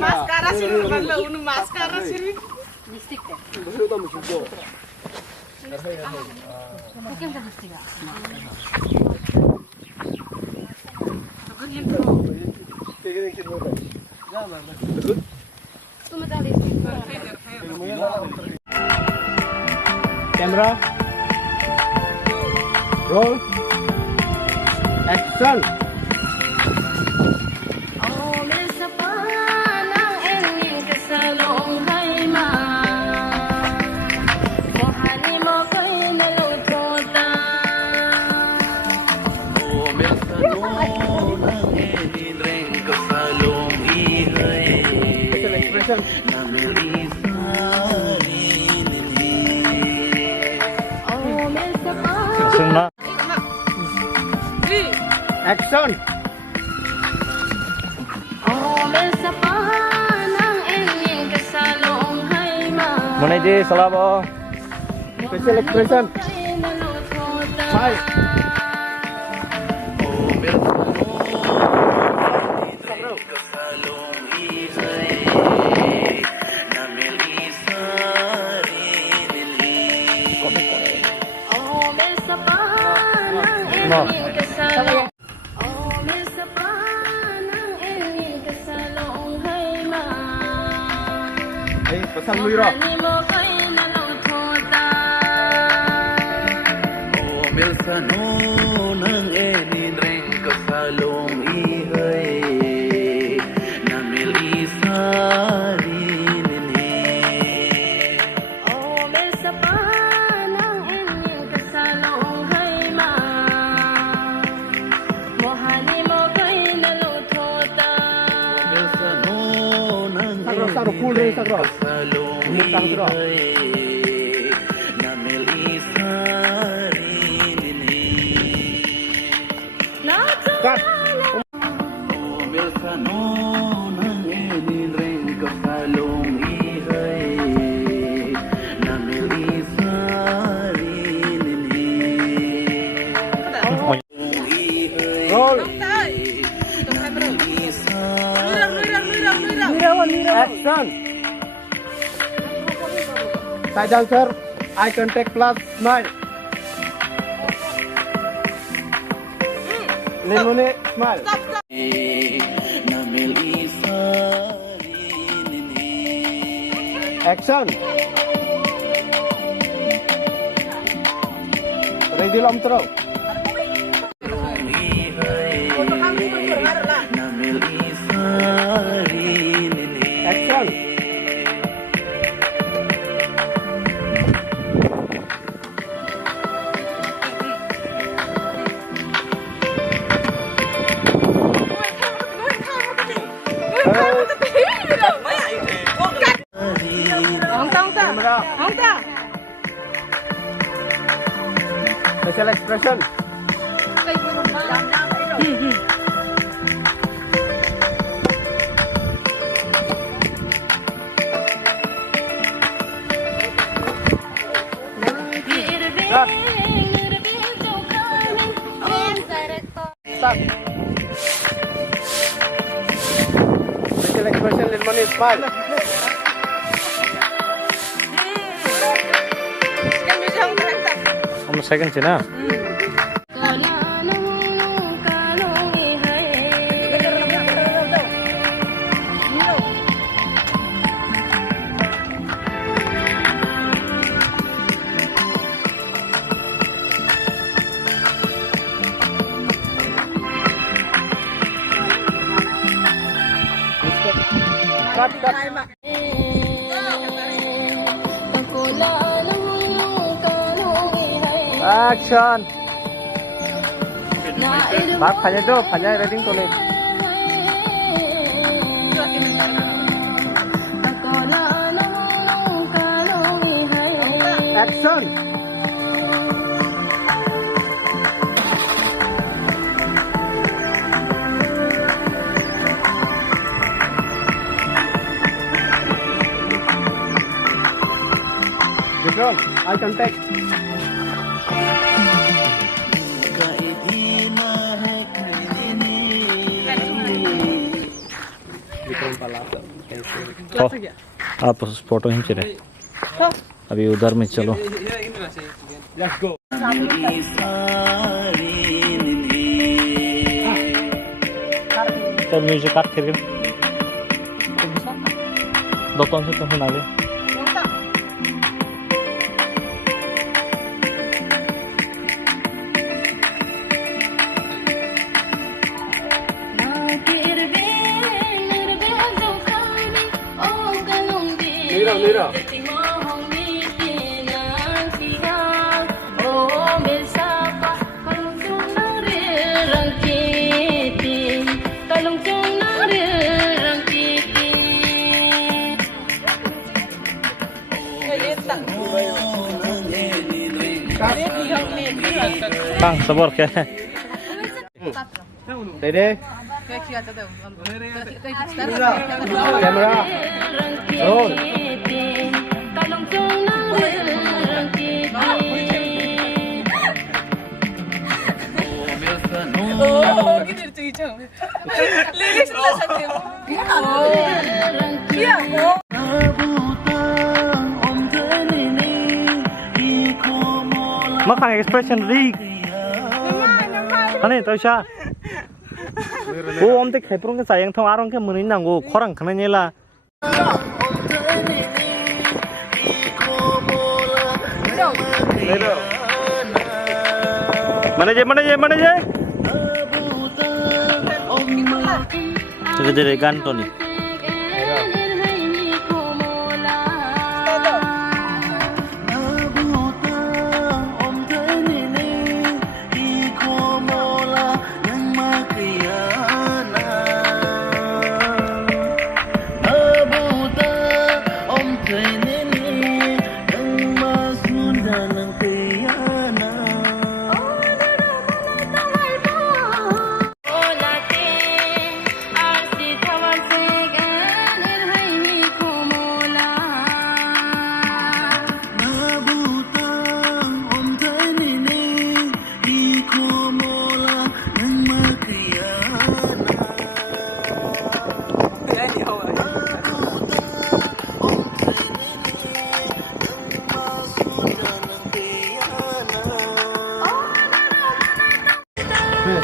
Maskara sih, maskara sih. Lipstick deh. Mungkin lipstick. Camera, roll, action. Action. Mana je salah boh. Special expression. Smile. No. Pesan Luiro. Sakro full ring sakro. Mutang sakro. Cut. Roll. Action. Side answer. Eye contact plus smile. Lemone smile. Action. Ready lom throw. Action. Facial expression. Start. Facial expression, Lilmani, smile. Almost second sih, nah. Cut, cut. Action. Bác phanya tuh, phanya rating tulis. Action. Control, eye contact. तो आप उस फोटो खींच रहे अभी उधर में चलो Let's go. चल म्यूजिक काट कर दो टोन से तो सुना दे Mira. Kang sabor ke Ready? Camera. Roll. makan expression rig ane toisa o om te kheprong ke sayang thong arong ke munin nango khorang khana nyela mana je jere gan to ni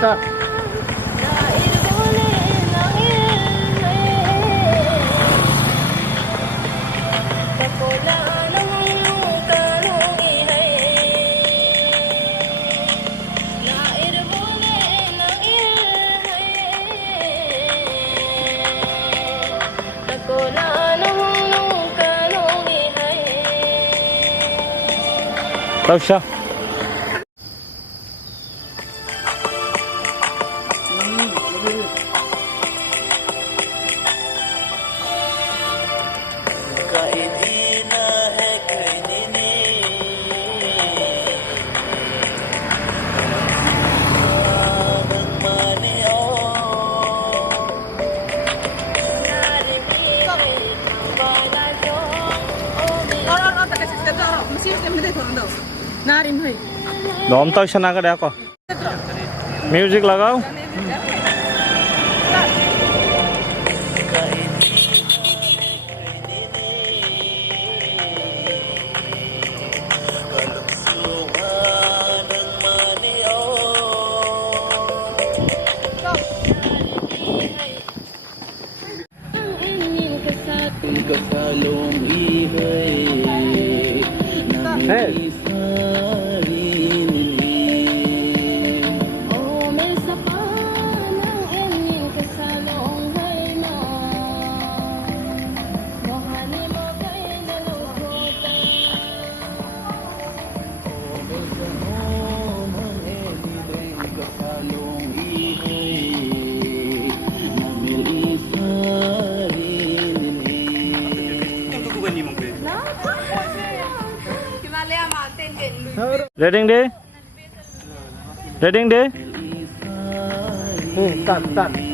Start. toisa Dom toisa na ka ako music लगाओ Hey. Reading day. Start.